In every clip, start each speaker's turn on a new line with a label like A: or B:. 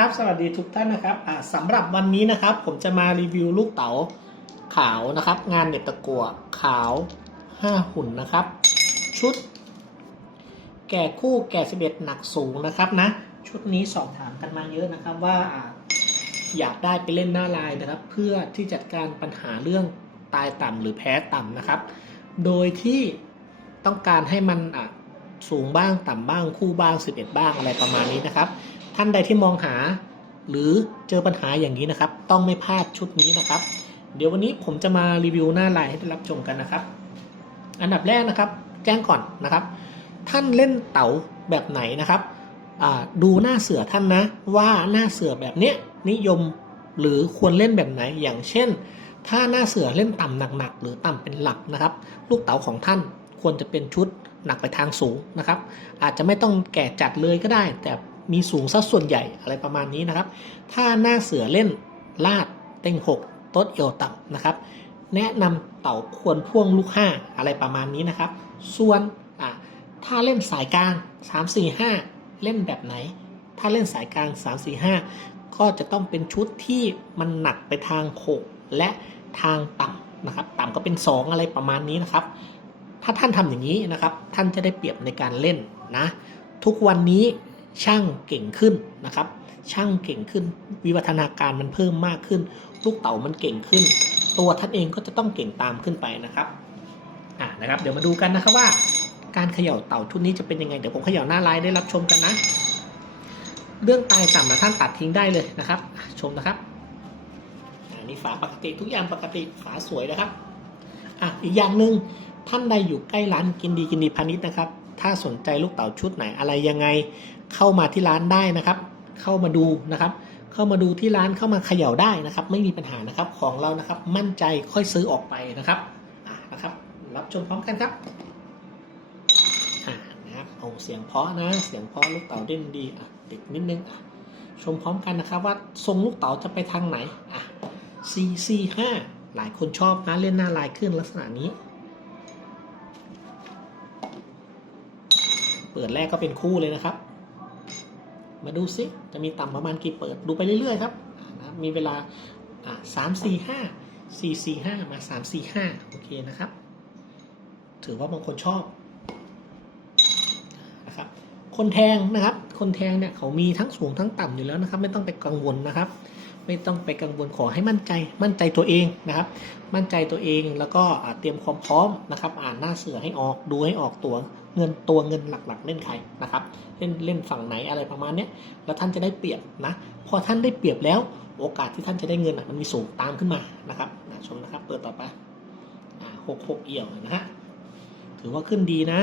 A: ครับสวัสดีทุกท่านนะครับสำหรับวันนี้นะครับ ผมจะมารีวิวลูกเต๋าขาวนะครับ งานเน็ตตะกัวขาว 5 หุ่นนะครับ ชุด แก่คู่แก่11หนักสูงนะครับนะ ชุดนี้สอบถามกันมาเยอะนะครับว่าอยากได้ไปเล่นหน้าลายนะครับ เพื่อที่จัดการปัญหาเรื่องตายต่ำหรือแพ้ต่ำนะครับ โดยที่ต้องการให้มันสูงบ้างต่ำบ้างคู่บ้าง 11 บ้างอะไรประมาณนี้นะครับ ท่านใดที่มองหา หรือเจอปัญหาอย่างนี้นะครับ ต้องไม่พลาดชุดนี้นะครับ เดี๋ยววันนี้ผมจะมารีวิวหน้าลายให้ได้รับชมกันนะครับ อันดับแรกนะครับ แจ้งก่อนนะครับ ท่านเล่นเต๋าแบบไหนนะครับดูหน้าเสือท่านนะ ว่าหน้าเสือแบบเนี้ยนิยมหรือควรเล่นแบบไหนอย่างเช่น ถ้าหน้าเสือเล่นต่ำหนักๆหรือต่ำเป็นหลักนะครับ ลูกเต๋าของท่านควรจะเป็นชุดหนักไปทางสูงนะครับ อาจจะไม่ต้องแก่จัดเลยก็ได้ แต่ มีสูงซะส่วนใหญ่อะไรประมาณนี้นะครับ ถ้าหน้าเสือเล่นลาดเต็งหกต้นเอวต่ำนะครับ แนะนำเต่าควรพ่วงลูก5อะไรประมาณนี้นะครับ ส่วนถ้าเล่นสายกลาง 3 4 5 เล่นแบบไหน ถ้าเล่นสายกลาง 3 4 5 ก็จะต้องเป็นชุดที่มันหนักไปทางหกและทางต่ำนะครับ ต่ำก็เป็น 2 อะไรประมาณนี้นะครับ ถ้าท่านทำอย่างนี้นะครับ ท่านจะได้เปรียบในการเล่นนะ ทุกวันนี้ ช่างเก่งขึ้นนะครับ ช่างเก่งขึ้น วิวัฒนาการมันเพิ่มมากขึ้น ลูกเต๋ามันเก่งขึ้น ตัวท่านเองก็จะต้องเก่งตามขึ้นไปนะครับอ่านะครับ เดี๋ยวมาดูกันนะครับว่า การเขย่าเต่าชุดนี้จะเป็นยังไงเดี๋ยวผมเขย่าหน้าไลน์ได้รับชมกันนะ เรื่องตายต่ำนะท่านตัดทิ้งได้เลยนะครับ ชมนะครับอันนี้ฝาปกติทุกอย่างปกติฝาสวยนะครับอะอีกอย่างหนึ่งท่านใดอยู่ใกล้ร้านกินดีกินดีพาณิชย์นะครับ ถ้าสนใจลูกเต๋าชุดไหนอะไรยังไง เข้ามาที่ร้านได้นะครับ เข้ามาดูนะครับ เข้ามาดูที่ร้านเข้ามาเขย่าได้นะครับ ไม่มีปัญหานะครับของเรานะครับ มั่นใจค่อยซื้อออกไปนะครับนะครับ รับชมพร้อมกันครับอ่านะครับเอาเสียงเพาะนะ เสียงเพาะลูกเต๋าเด่นดีอะติดนิดนึงอะชมพร้อมกันนะครับว่าทรงลูกเต๋าจะไปทางไหนอะ C C 5หลายคนชอบนะเล่นหน้าลายขึ้นลักษณะนี้ เปิดแรกก็เป็นคู่เลยนะครับ มาดูซิจะมีต่ำประมาณกี่เปิดดูไปเรื่อยๆครับนะมีเวลาสามสี่ห้าสี่สี่ห้ามาสามสี่ห้าโอเคนะครับ ถือว่าบางคนชอบนะครับคนแทงนะครับ คนแทงเนี่ยเขามีทั้งสูงทั้งต่ำอยู่แล้วนะครับ ไม่ต้องไปกังวลนะครับ ไม่ต้องไปกังวลขอให้มั่นใจ มั่นใจตัวเองนะครับ มั่นใจตัวเองแล้วก็เตรียมความพร้อมนะครับ อ่านหน้าเสือให้ออกดูให้ออกตัว เงินตัวเงินหลักๆ เล่นใครนะครับเล่นเล่นฝั่งไหนอะไรประมาณเนี้ยแล้วท่านจะได้เปรียบนะพอท่านได้เปรียบแล้ว โอกาสที่ท่านจะได้เงินมันมีสูงตามขึ้นมานะครับชมนะครับ เปิดต่อไปหกหกเอี่ยวนะฮะถือว่าขึ้นดีนะ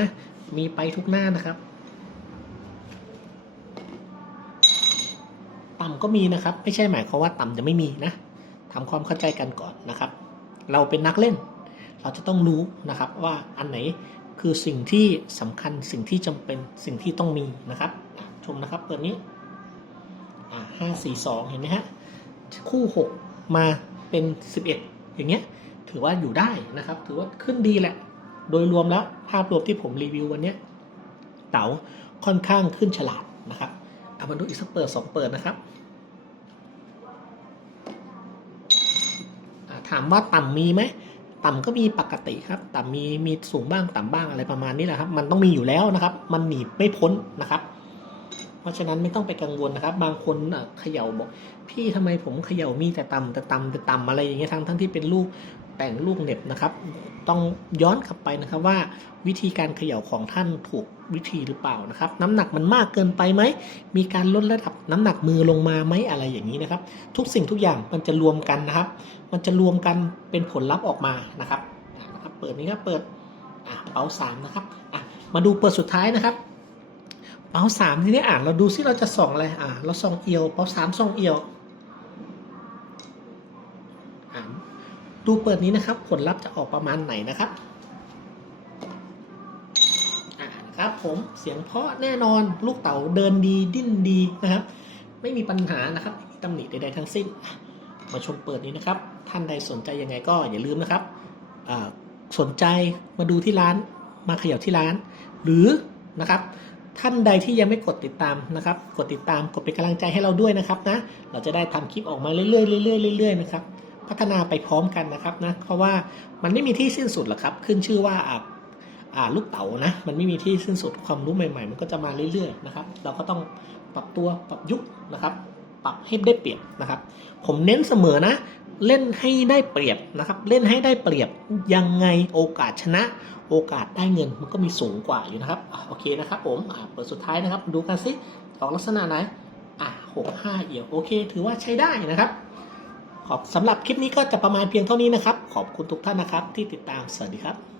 A: มีไปทุกหน้านะครับต่ำก็มีนะครับ ไม่ใช่หมายความว่าต่ำจะไม่มีนะทำความเข้าใจกันก่อนนะครับ เราเป็นนักเล่น เราจะต้องรู้นะครับว่าอันไหน คือสิ่งที่สำคัญสิ่งที่จำเป็นสิ่งที่ต้องมีนะครับ ชมนะครับเปิดนี้ห้าสี่สองเห็นไหมฮะ คู่หกมาเป็นสิบเอ็ดอย่างเงี้ย ถือว่าอยู่ได้นะครับ ถือว่าขึ้นดีแหละ โดยรวมแล้วภาพรวมที่ผมรีวิววันนี้เต๋าค่อนข้างขึ้นฉลาดนะครับเอามาดูอีกสักเปิดสองเปิดนะครับถามว่าต่ำมีไหม ต่ำก็มีปกติครับ ต่ำมีมีสูงบ้างต่ำบ้างอะไรประมาณนี้แหละครับ มันต้องมีอยู่แล้วนะครับ มันหนีไม่พ้นนะครับ เพราะฉะนั้นไม่ต้องไปกังวลนะครับ บางคนเขย่าบอก พี่ทำไมผมเขย่ามีแต่ต่ำแต่ต่ำแต่ต่ำอะไรอย่างเงี้ยทั้งทั้งที่เป็นลูกแต่งลูกเน็บนะครับ ต้องย้อนกลับไปนะครับว่าวิธีการเขย่าของท่านถูกวิธีหรือเปล่านะครับ น้ำหนักมันมากเกินไปไหม มีการลดระดับน้ำหนักมือลงมาไหมอะไรอย่างนี้นะครับ ทุกสิ่งทุกอย่างมันจะรวมกันนะครับ มันจะรวมกันเป็นผลลัพธ์ออกมานะครับนะครับ เปิดนี้ครับเปิดอะเป๋าสามนะครับอะมาดูเปิดสุดท้ายนะครับ เป๋าสามทีนี้อ่านเราดูซิเราจะส่องอะไรอะเราส่องเอียวเป๋าสามส่องเอียวอะดูเปิดนี้นะครับ ผลลัพธ์จะออกประมาณไหนนะครับอะนะครับผมเสียงเพาะแน่นอนลูกเต๋าเดินดีดิ้นดีนะครับ ไม่มีปัญหานะครับไม่มีตำหนิใดๆทั้งสิ้น มาชมเปิดนี้นะครับ ท่านใดสนใจยังไงก็อย่าลืมนะครับอ่าสนใจมาดูที่ร้านมาเขย่าที่ร้าน หรือนะครับ ท่านใดที่ยังไม่กดติดตามนะครับ กดติดตามกดเป็นกำลังใจให้เราด้วยนะครับนะ เราจะได้ทำคลิปออกมาเรื่อยๆเรื่อยๆเรื่อยๆนะครับ พัฒนาไปพร้อมกันนะครับนะ เพราะว่ามันไม่มีที่สิ้นสุดหรอกครับ ขึ้นชื่อว่าอ่าอ่าลูกเต๋านะ มันไม่มีที่สิ้นสุดความรู้ใหม่ๆ มันก็จะมาเรื่อยๆนะครับ เราก็ต้องปรับตัวปรับยุคนะครับ ปรับให้ได้เปรียบนะครับ ผมเน้นเสมอนะ เล่นให้ได้เปรียบนะครับ เล่นให้ได้เปรียบยังไงโอกาสชนะ โอกาสได้เงินมันก็มีสูงกว่าอยู่นะครับอโอเคนะครับผมเปิดสุดท้ายนะครับ ดูกันสิออกลักษณะไหนอะหกห้าเอี่ยวโอเค ถือว่าใช้ได้นะครับ ขอบสำหรับคลิปนี้ก็จะประมาณเพียงเท่านี้นะครับ ขอบคุณทุกท่านนะครับที่ติดตามสวัสดีครับ